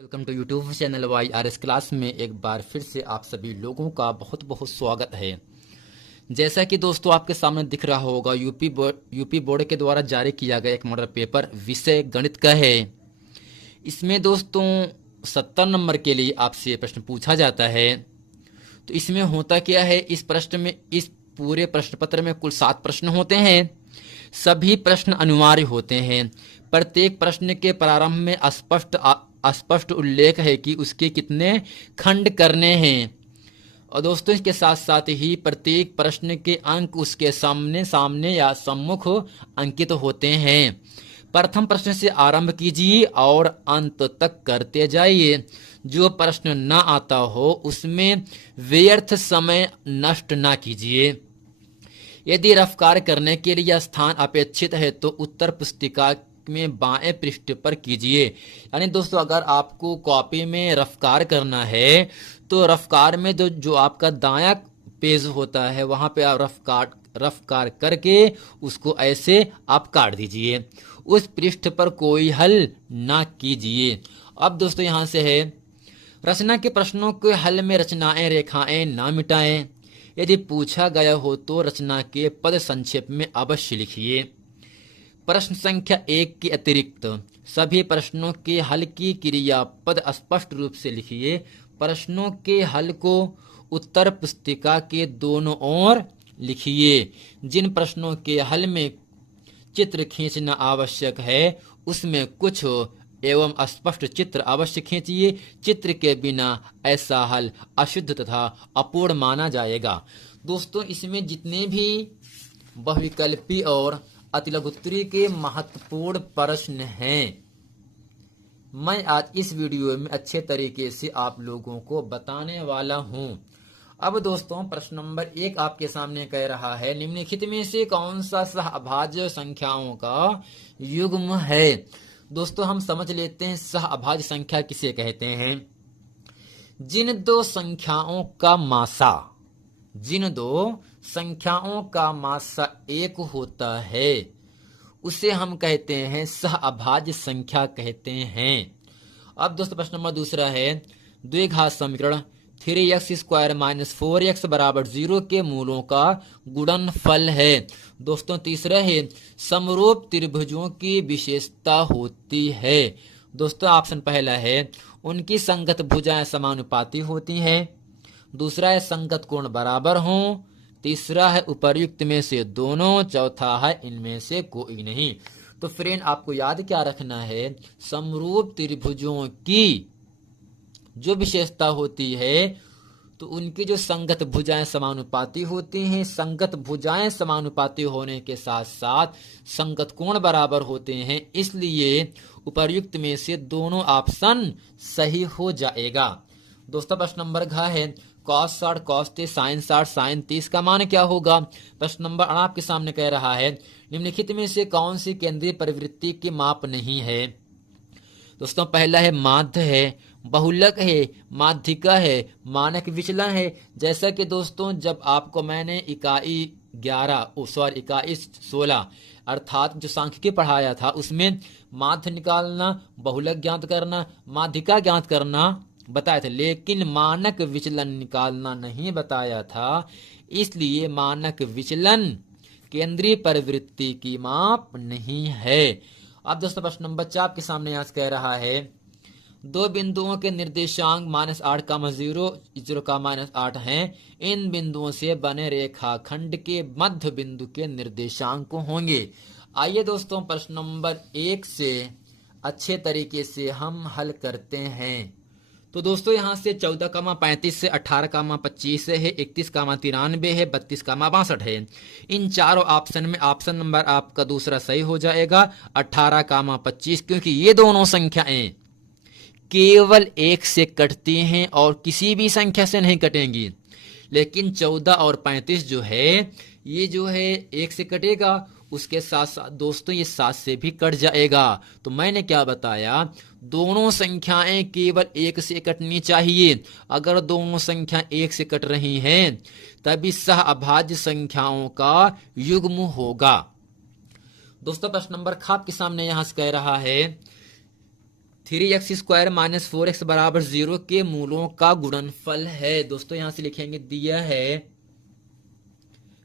Welcome to YouTube channel YRS class में एक बार फिर से आप सभी लोगों का बहुत बहुत स्वागत है। जैसा कि दोस्तों आपके सामने दिख रहा होगा यूपी बोर्ड के द्वारा जारी किया गया एक मॉडल पेपर विषय गणित का है। इसमें दोस्तों 70 नंबर के लिए आपसे प्रश्न पूछा जाता है। तो इसमें होता क्या है, इस पूरे प्रश्न पत्र में कुल 7 प्रश्न होते हैं। सभी प्रश्न अनिवार्य होते हैं। प्रत्येक प्रश्न के प्रारंभ में स्पष्ट उल्लेख है कि उसके कितने खंड करने हैं। और दोस्तों इसके साथ साथ ही प्रत्येक प्रश्न के अंक उसके सामने सामने या सम्मुख अंकित होते हैं। प्रथम प्रश्न से आरंभ कीजिए और अंत तक करते जाइए। जो प्रश्न न आता हो उसमें व्यर्थ समय नष्ट ना कीजिए। यदि रफ कार्य करने के लिए स्थान अपेक्षित है तो उत्तर पुस्तिका में बाएं पृष्ठ पर कीजिए। यानी दोस्तों अगर आपको कॉपी में रफ कार्य करना है तो रफ कार्य में जो आपका दायां पेज होता है वहां पे आप रफ कार्य करके उसको ऐसे आप काट दीजिए। उस पृष्ठ पर कोई हल ना कीजिए। अब दोस्तों यहां से है, रचना के प्रश्नों के हल में रचनाएं रेखाएं ना मिटाएं। यदि पूछा गया हो तो रचना के पद संक्षेप में अवश्य लिखिए। प्रश्न संख्या 1 के अतिरिक्त सभी प्रश्नों के हल की क्रियापद स्पष्ट रूप से लिखिए। प्रश्नों के हल को उत्तर पुस्तिका के दोनों ओर लिखिए। जिन प्रश्नों के हल में चित्र खींचना आवश्यक है उसमें कुछ एवं स्पष्ट चित्र अवश्य खींचिए। चित्र के बिना ऐसा हल अशुद्ध तथा अपूर्ण माना जाएगा। दोस्तों इसमें जितने भी बहुविकल्पी और अतिलघुत्तरी के महत्वपूर्ण प्रश्न हैं मैं आज इस वीडियो में अच्छे तरीके से आप लोगों को बताने वाला हूं। अब दोस्तों प्रश्न नंबर 1 आपके सामने कह रहा है, निम्नलिखित में से कौन सा सहअभाज्य संख्याओं का युग्म है। दोस्तों हम समझ लेते हैं सहअभाज्य संख्या किसे कहते हैं। जिन दो संख्याओं का मासा 1 होता है उसे हम कहते हैं सहअभाज्य संख्या कहते हैं। अब दोस्तों प्रश्न नंबर 2 है, द्विघात समीकरण 3x² - 4x = 0 के मूलों का गुणनफल है। दोस्तों तीसरा है, समरूप त्रिभुजों की विशेषता होती है। दोस्तों ऑप्शन पहला है उनकी संगत भुजाएं समानुपाती होती हैं। दूसरा है संगत कोण बराबर हों। तीसरा है उपर्युक्त में से दोनों। चौथा है इनमें से कोई नहीं। तो फ्रेंड आपको याद क्या रखना है, समरूप त्रिभुजों की जो विशेषता होती है तो उनकी जो संगत भुजाएं समानुपाती होती हैं। संगत भुजाएं समानुपाती होने के साथ साथ संगत कोण बराबर होते हैं, इसलिए उपर्युक्त में से दोनों ऑप्शन सही हो जाएगा। दोस्तों प्रश्न नंबर घ है, cos 60 cos 30 sin 60 sin 30 का मान क्या होगा। प्रश्न नंबर 8 आपके सामने कह रहा है, निम्नलिखित में से कौन सी केंद्रीय प्रवृत्ति की माप नहीं है। दोस्तों पहला है माध्य है, बहुलक है, माध्यिका है, मानक विचलन है। जैसा कि दोस्तों जब आपको मैंने इकाई 16 अर्थात जो सांख्यिकी पढ़ाया था उसमें माध्य निकालना, बहुलक ज्ञात करना, माध्यिका ज्ञात करना बताया था, लेकिन मानक विचलन निकालना नहीं बताया था। इसलिए मानक विचलन केंद्रीय प्रवृत्ति की माप नहीं है। अब दोस्तों प्रश्न नंबर 4 आपके सामने यहाँ कह रहा है, दो बिंदुओं के निर्देशांक -8, 0, 0, -8 हैं। इन बिंदुओं से बने रेखाखंड के मध्य बिंदु के निर्देशांक होंगे। आइए दोस्तों प्रश्न नंबर 1 से अच्छे तरीके से हम हल करते हैं। तो दोस्तों यहाँ से 14, 35 है, 18, 25 है, 31, 93 है, 32, 62 है। इन चारों ऑप्शन में ऑप्शन नंबर आपका दूसरा सही हो जाएगा, 18, 25, क्योंकि ये दोनों संख्याएं केवल 1 से कटती हैं और किसी भी संख्या से नहीं कटेंगी। लेकिन 14 और 35 जो है ये जो है 1 से कटेगा, उसके साथ साथ दोस्तों ये 7 से भी कट जाएगा। तो मैंने क्या बताया, दोनों संख्याएं केवल 1 से कटनी चाहिए। अगर दोनों संख्या 1 से कट रही हैं तभी सहअभाज्य संख्याओं का युग्म होगा। दोस्तों प्रश्न नंबर ख आपके सामने यहां से कह रहा है, 3x² माइनस 4x बराबर 0 के मूलों का गुणनफल है। दोस्तों यहां से लिखेंगे दिया है,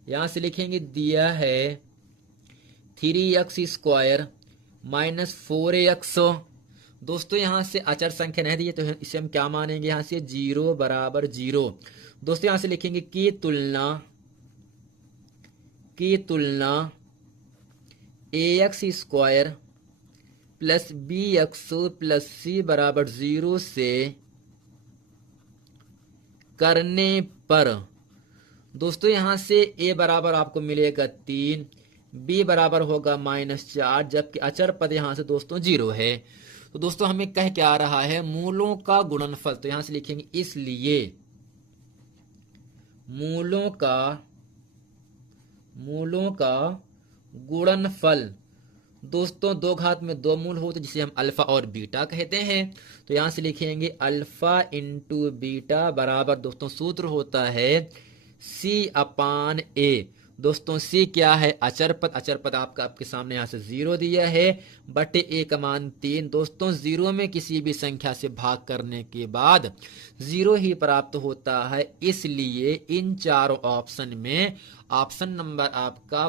यहां से लिखेंगे दिया है 3x² माइनस 4x। दोस्तों यहां से अचर संख्या नहीं दी है तो इसे हम क्या मानेंगे, यहां से 0 बराबर 0। दोस्तों यहां से लिखेंगे की तुलना ax² plus bx plus c बराबर 0 से करने पर दोस्तों यहां से a बराबर आपको मिलेगा 3, b बराबर होगा -4, जबकि अचर पद यहां से दोस्तों 0 है। तो दोस्तों हमें कह क्या आ रहा है, मूलों का गुणनफल। तो यहां से लिखेंगे इसलिए मूलों का गुणनफल। दोस्तों 2 घात में 2 मूल होते जिसे हम अल्फा और बीटा कहते हैं। तो यहां से लिखेंगे अल्फा इंटू बीटा बराबर दोस्तों सूत्र होता है C/A। दोस्तों C क्या है, अचर पद। अचर पद आपके सामने यहां से 0 दिया है, बटे A का मान 3। दोस्तों 0 में किसी भी संख्या से भाग करने के बाद 0 ही प्राप्त होता है, इसलिए इन चारों ऑप्शन में ऑप्शन नंबर आपका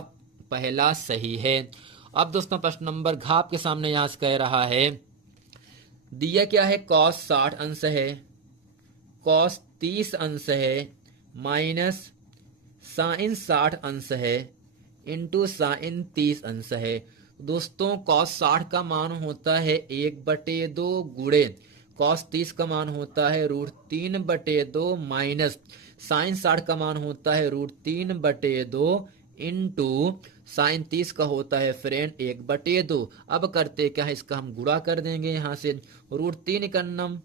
पहला सही है। अब दोस्तों प्रश्न नंबर घ आपके सामने यहां से कह रहा है, दिया क्या है, cos 60 अंश है, cos 30 अंश है, माइनस साइन 60 अंश है, इंटू साइन 30 अंश है। दोस्तों cos 60 का मान होता है 1/2 गुणे cos 30 का मान होता है √3/2 माइनस साइन 60 का मान होता है √3/2 इंटू साइन 30 का होता है फ्रेंड 1/2। अब करते क्या है, इसका हम गुणा कर देंगे यहां से, √3 कन्नम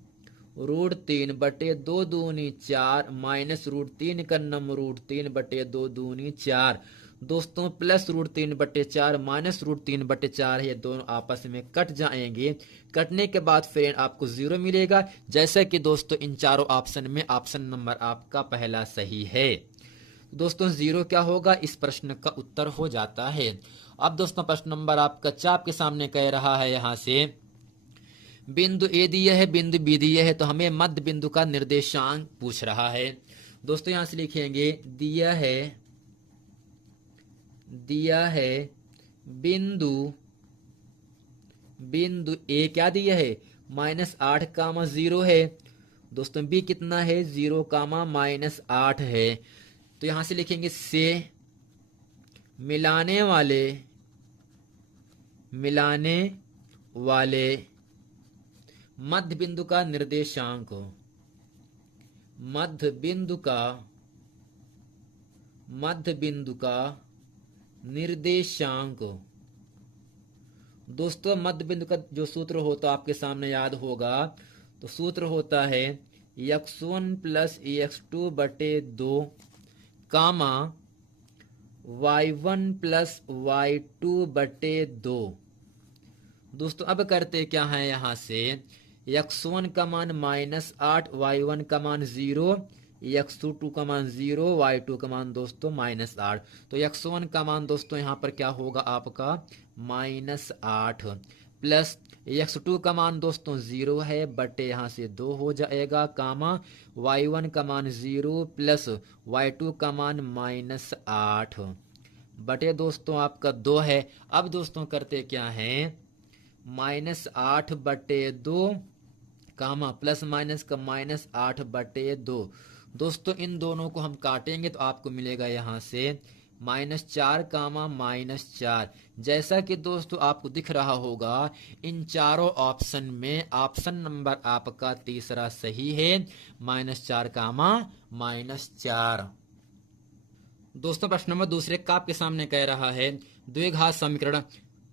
√3/2 दूनी 4 माइनस √3 कन्नम √3/2 दूनी 4। दोस्तों प्लस √3/4 माइनस √3/4 ये दोनों आपस में कट जाएंगे। कटने के बाद फ्रेंड आपको 0 मिलेगा। जैसा कि दोस्तों इन चारों ऑप्शन में ऑप्शन नंबर आपका पहला सही है। दोस्तों 0 क्या होगा, इस प्रश्न का उत्तर हो जाता है। अब दोस्तों प्रश्न नंबर आपका 4 आपके सामने कह रहा है, यहां से बिंदु ए दिया है, बिंदु बी दिया है, तो हमें मध्य बिंदु का निर्देशांक पूछ रहा है। दोस्तों यहां से लिखेंगे दिया है बिंदु ए क्या दिया है, -8, 0 है। दोस्तों बी कितना है, 0, -8 है। तो यहां से लिखेंगे से मिलाने वाले मध्य बिंदु का निर्देशांक, मध्य बिंदु का निर्देशांक। दोस्तों मध्य बिंदु का जो सूत्र होता आपके सामने याद होगा, तो सूत्र होता है x1 प्लस x2/2 कामा y1 प्लस y2/2। दोस्तों अब करते क्या है, यहां से x1 का मान -8, y1 का मान 0, x2 का मान 0, y2 का मान दोस्तों -8। तो x1 का मान दोस्तों यहाँ पर क्या होगा आपका -8, प्लस x2 का मान दोस्तों 0 है, बटे यहाँ से 2 हो जाएगा, कामा y1 का मान 0 प्लस y2 का मान -8 बटे दोस्तों आपका 2 है। अब दोस्तों करते क्या है, -8/2 कामा प्लस माइनस का -8/2। दोस्तों इन दोनों को हम काटेंगे तो आपको मिलेगा यहां से -4 कामा -4। जैसा कि दोस्तों आपको दिख रहा होगा, इन चारों ऑप्शन में ऑप्शन नंबर आपका तीसरा सही है, -4 कामा -4। दोस्तों प्रश्न नंबर दूसरे का आपके सामने कह रहा है, द्विघात समीकरण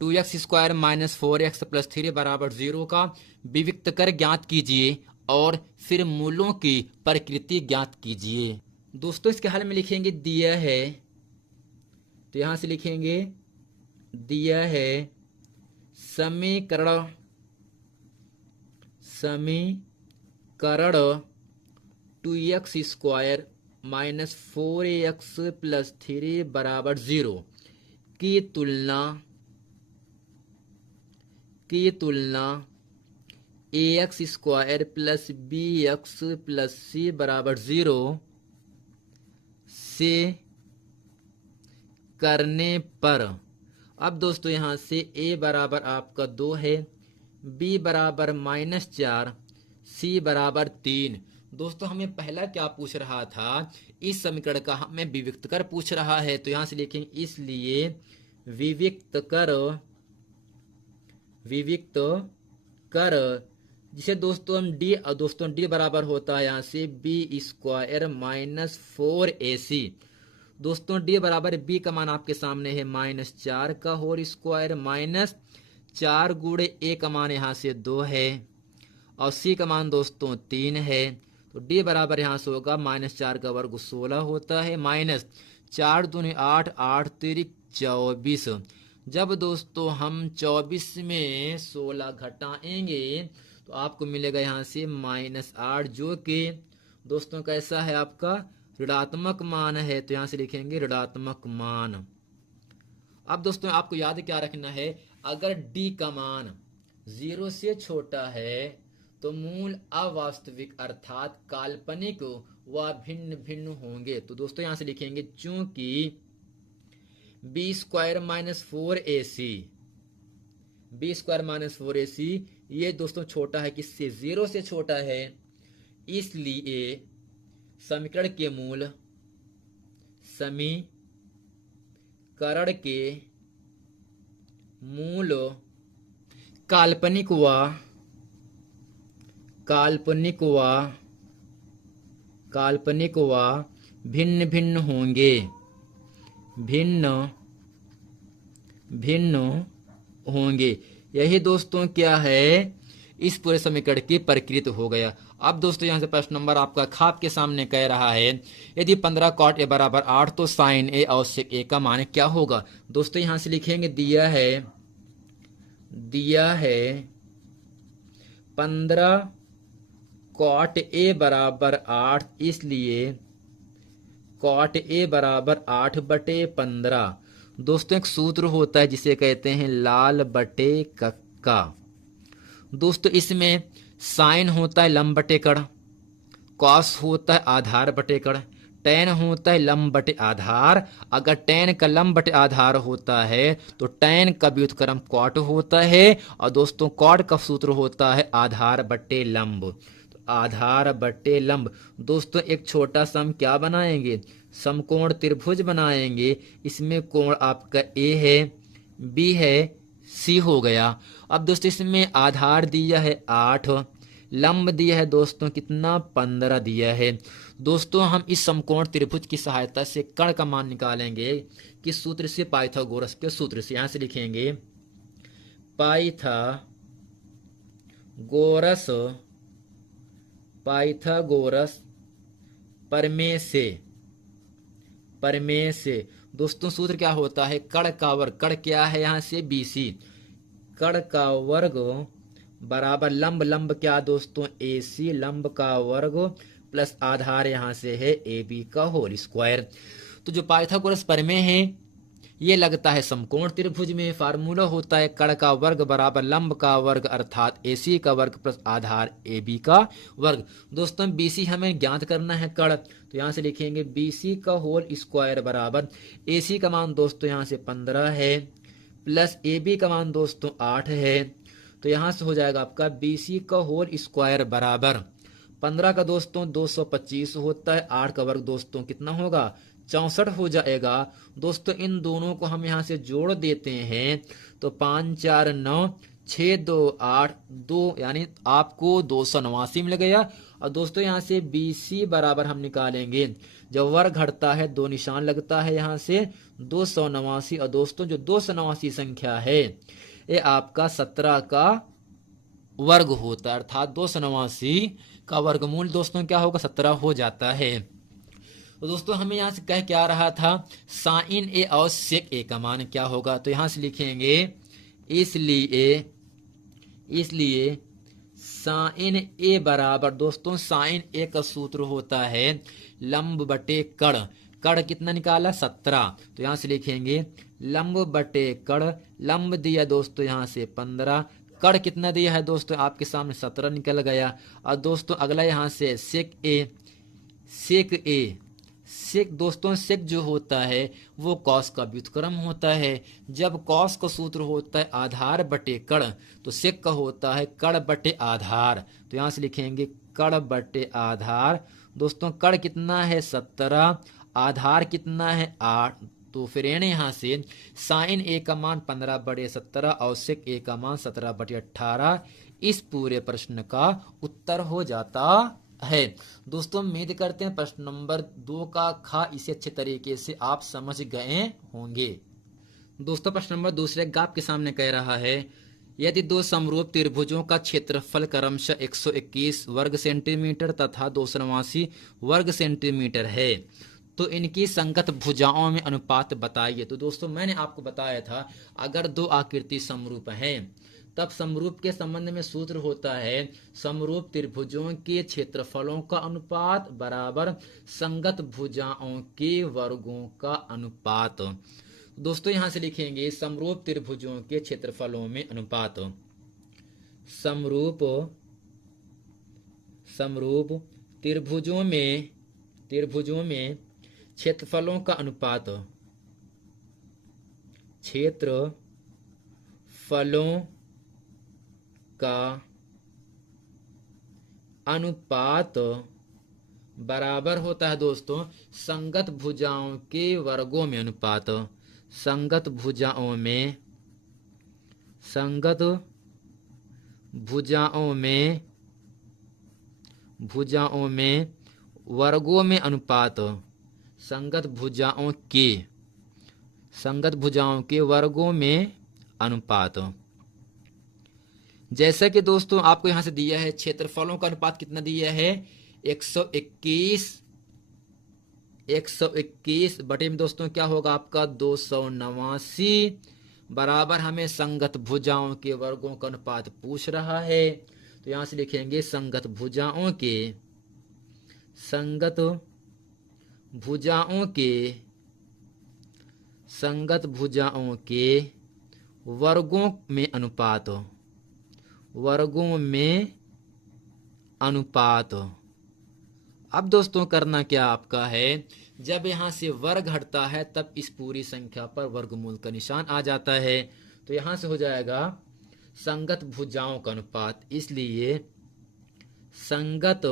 2x² माइनस 4x प्लस 3 बराबर 0 का विविक्त कर ज्ञात कीजिए और फिर मूलों की प्रकृति ज्ञात कीजिए। दोस्तों इसके हल में लिखेंगे दिया है, तो यहां से लिखेंगे दिया है समीकरण 2x² माइनस 4x प्लस 3 बराबर 0 की तुलना ax square plus bx plus c बराबर 0 से करने पर, अब दोस्तों यहाँ से a बराबर आपका 2 है, b बराबर -4, c बराबर 3। दोस्तों हमें पहला क्या पूछ रहा था, इस समीकरण का हमें विविक्त कर पूछ रहा है, तो यहाँ से लिखेंगे इसलिए विविक्त कर जिसे दोस्तों हम d बराबर होता है यहाँ से b स्क्वायर -4ac। दोस्तों d बराबर b का मान आपके सामने है -4 का होल स्क्वायर -4 गुणे a का मान यहाँ से 2 है और c का मान दोस्तों 3 है। तो d बराबर यहाँ से होगा -4 का वर्ग 16 होता है, -4 दूनी 8, 8 तिरिक 24। जब दोस्तों हम 24 में 16 घटाएंगे तो आपको मिलेगा यहाँ से -8, जो कि दोस्तों कैसा है आपका ऋणात्मक मान है, तो यहाँ से लिखेंगे ऋणात्मक मान। अब दोस्तों आपको याद क्या रखना है, अगर d का मान 0 से छोटा है तो मूल अवास्तविक अर्थात काल्पनिक व भिन्न भिन्न होंगे। तो दोस्तों यहाँ से लिखेंगे चूंकि b स्क्वायर -4ac ये दोस्तों छोटा है, किससे 0 से छोटा है, इसलिए समीकरण के मूल काल्पनिक व भिन्न भिन्न होंगे, यही दोस्तों क्या है इस पूरे समीकरण की प्रकृति हो गया। अब दोस्तों यहाँ से प्रश्न नंबर आपका खाप के सामने कह रहा है यदि 15 cot a बराबर 8 तो sin a आवश्यक a का मान क्या होगा। दोस्तों यहाँ से लिखेंगे दिया है 15 cot a बराबर 8, इसलिए cot a बराबर 8/15। दोस्तों एक सूत्र होता है जिसे कहते हैं लाल बटे कक्का। दोस्तों इसमें साइन होता है लंब बटे कड़, कॉस होता है आधार बटे कड़, टेन होता है लंब बटे आधार। अगर टेन का लंब बटे आधार होता है तो टेन का व्युत्क्रम कॉट होता है, और दोस्तों कॉट का सूत्र होता है आधार बटे लंब। तो आधार बटे लंब दोस्तों एक छोटा सम क्या बनाएंगे, समकोण त्रिभुज बनाएंगे। इसमें कोण आपका a है, b है, c हो गया। अब दोस्तों इसमें आधार दिया है 8, लंब दिया है दोस्तों कितना 15 दिया है। दोस्तों हम इस समकोण त्रिभुज की सहायता से कर्ण का मान निकालेंगे किस सूत्र से, पाइथागोरस के सूत्र से। यहां से लिखेंगे पाइथागोरस प्रमेय से दोस्तों सूत्र क्या होता है, कर्ण का वर्ग, कर्ण क्या है यहाँ से BC, कर्ण का वर्ग बराबर लंब क्या दोस्तों AC, लंब का वर्ग प्लस आधार यहाँ से है AB का होल स्क्वायर। तो जो पाइथागोरस प्रमेय है ये लगता है समकोण त्रिभुज में। फार्मूला होता है कर्ण का वर्ग बराबर लंब का वर्ग अर्थात AC का वर्ग प्लस आधार AB का वर्ग। दोस्तों BC हमें ज्ञात करना है कर्ण, तो यहाँ से लिखेंगे BC का होल स्क्वायर बराबर AC का मान दोस्तों यहाँ से 15 है प्लस AB का मान दोस्तों 8 है। तो यहाँ से हो जाएगा आपका BC का होल स्क्वायर बराबर 15 का दोस्तों 225 होता है, 8 का वर्ग दोस्तों कितना होगा 64 हो जाएगा। दोस्तों इन दोनों को हम यहाँ से जोड़ देते हैं तो 5 4 9 6 2 8 2 यानी आपको 289 मिल गया। और दोस्तों यहाँ से BC बराबर हम निकालेंगे, जब वर्ग घटता है 2 निशान लगता है यहाँ से 289। और दोस्तों जो 289 संख्या है ये आपका 17 का वर्ग होता है, अर्थात 289 का वर्गमूल दोस्तों क्या होगा 17 हो जाता है। तो दोस्तों हमें यहाँ से कह क्या रहा था, साइन ए और सेक ए का मान क्या होगा। तो यहाँ से लिखेंगे इसलिए साइन ए बराबर दोस्तों साइन ए का सूत्र होता है लंब बटे कड़, कड़ कितना निकाला 17। तो यहाँ से लिखेंगे लंब बटे कड़, लंब दिया दोस्तों यहाँ से 15, कड़ कितना दिया है दोस्तों, आपके सामने 17 निकल गया। और दोस्तों अगला यहाँ से सेक ए सेक दोस्तों, सेक जो होता है वो कॉस का व्युत्क्रम होता है। जब कॉस का सूत्र होता है आधार बटे कड़, तो सेक का होता है कड़ बटे आधार। तो यहाँ से लिखेंगे कड़ बटे आधार। दोस्तों कड़ कितना है 17, आधार कितना है 8। तो फिर यहाँ से साइन ए का मान 15/17 और सेक ए का मान 17/18 इस पूरे प्रश्न का उत्तर हो जाता है। दोस्तों उम्मीद करते हैं प्रश्न नंबर 2 का खा इसे अच्छे तरीके से आप समझ गए होंगे। दोस्तों प्रश्न नंबर दूसरे का आपके सामने कह रहा है, यदि दो समरूप त्रिभुजों का क्षेत्रफल क्रमशः 121 वर्ग सेंटीमीटर तथा 289 वर्ग सेंटीमीटर है, तो इनकी संगत भुजाओं में अनुपात बताइए। तो दोस्तों मैंने आपको बताया था, अगर दो आकृति समरूप हैं तब समरूप के संबंध में सूत्र होता है समरूप त्रिभुजों के क्षेत्रफलों का अनुपात बराबर संगत भुजाओं के वर्गों का अनुपात। दोस्तों यहां से लिखेंगे समरूप त्रिभुजों के क्षेत्रफलों में अनुपात, समरूप त्रिभुजों में क्षेत्रफलों का अनुपात, क्षेत्रफलों का अनुपात बराबर होता है दोस्तों संगत भुजाओं के वर्गों में अनुपात, संगत भुजाओं में वर्गों में अनुपात, संगत भुजाओं के वर्गों में अनुपात। जैसा कि दोस्तों आपको यहां से दिया है क्षेत्रफलों का अनुपात कितना दिया है 121 बटे में दोस्तों क्या होगा आपका 289 बराबर हमें संगत भुजाओं के वर्गों का अनुपात पूछ रहा है। तो यहां से लिखेंगे संगत भुजाओं के वर्गों में अनुपात। अब दोस्तों करना क्या आपका है, जब यहां से वर्ग हटता है तब इस पूरी संख्या पर वर्गमूल का निशान आ जाता है। तो यहां से हो जाएगा संगत भुजाओं का अनुपात, इसलिए संगत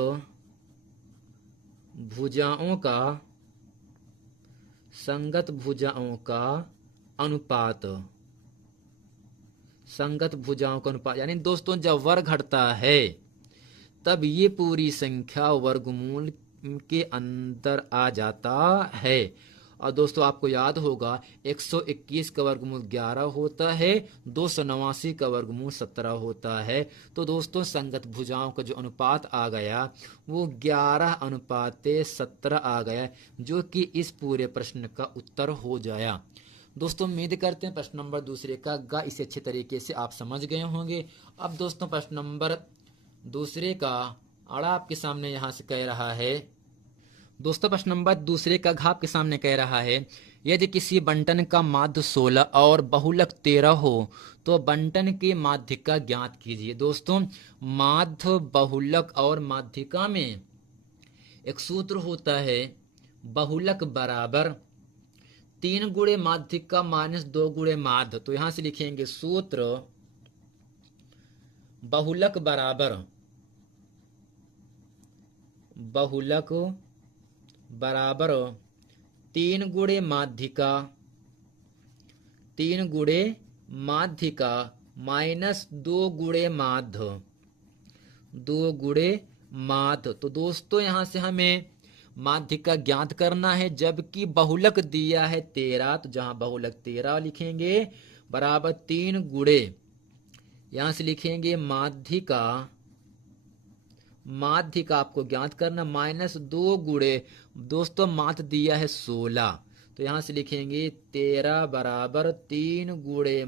भुजाओं का अनुपात, यानी दोस्तों जब वर्ग घटता है तब ये पूरी संख्या वर्गमूल के अंदर आ जाता है। और दोस्तों आपको याद होगा 121 का वर्गमूल 11 होता है, 289 का वर्गमूल 17 होता है। तो दोस्तों संगत भुजाओं का जो अनुपात आ गया वो 11:17 आ गया, जो कि इस पूरे प्रश्न का उत्तर हो जाया। दोस्तों उम्मीद करते हैं प्रश्न नंबर दूसरे का गा इसे अच्छे तरीके से आप समझ गए होंगे। अब दोस्तों प्रश्न नंबर दूसरे का आड़ा आपके सामने यहां से कह रहा है, दोस्तों प्रश्न नंबर दूसरे का घ आपके सामने कह रहा है, यदि किसी बंटन का माध्य 16 और बहुलक 13 हो तो बंटन के माध्यिका ज्ञात कीजिए। दोस्तों माध्य, बहुलक और माध्यिका में एक सूत्र होता है बहुलक बराबर 3 गुणे माध्यिका माइनस 2 गुणे माध्य। तो यहां से लिखेंगे सूत्र बहुलक बराबर 3 गुणे माध्यिका माइनस 2 गुणे माध्य। तो दोस्तों यहां से हमें माध्यिका ज्ञात करना है, जबकि बहुलक दिया है 13, तो जहां बहुलक 13 लिखेंगे बराबर 3 गुणे, यहां से लिखेंगे माध्यिका आपको ज्ञात करना माइनस 2 गुणे, दोस्तों माध्य दिया है 16, तो यहां से लिखेंगे 13 बराबर 3 गुणे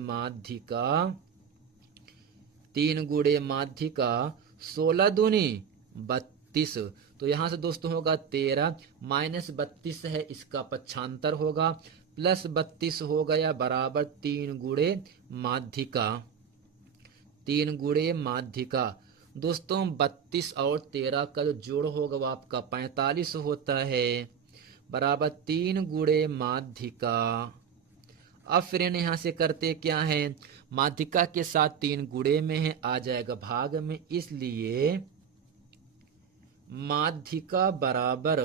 माध्यिका 16 दूनी 32। तो यहां से दोस्तों होगा 13 माइनस 32 है, इसका पक्षांतर होगा, प्लस 32 हो गया बराबर 3 गुणे माध्यिका 3 गुणे माध्यिका। दोस्तों 32 और 13 का जो जोड़ होगा वो आपका 45 होता है, बराबर 3 गुणे माध्यिका। अब फिर यहाँ से करते क्या है, माध्यिका के साथ 3 गुणे में है, आ जाएगा भाग में, इसलिए माध्यिका बराबर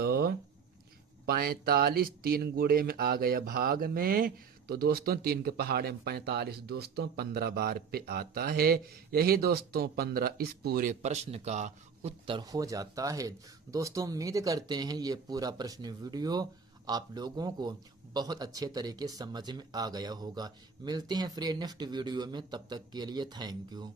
45 3 गुणे में आ गया भाग में। तो दोस्तों 3 के पहाड़े में 45 दोस्तों 15 बार पे आता है। यही दोस्तों 15 इस पूरे प्रश्न का उत्तर हो जाता है। दोस्तों उम्मीद करते हैं ये पूरा प्रश्न वीडियो आप लोगों को बहुत अच्छे तरीके समझ में आ गया होगा। मिलते हैं फिर नेक्स्ट वीडियो में, तब तक के लिए थैंक यू।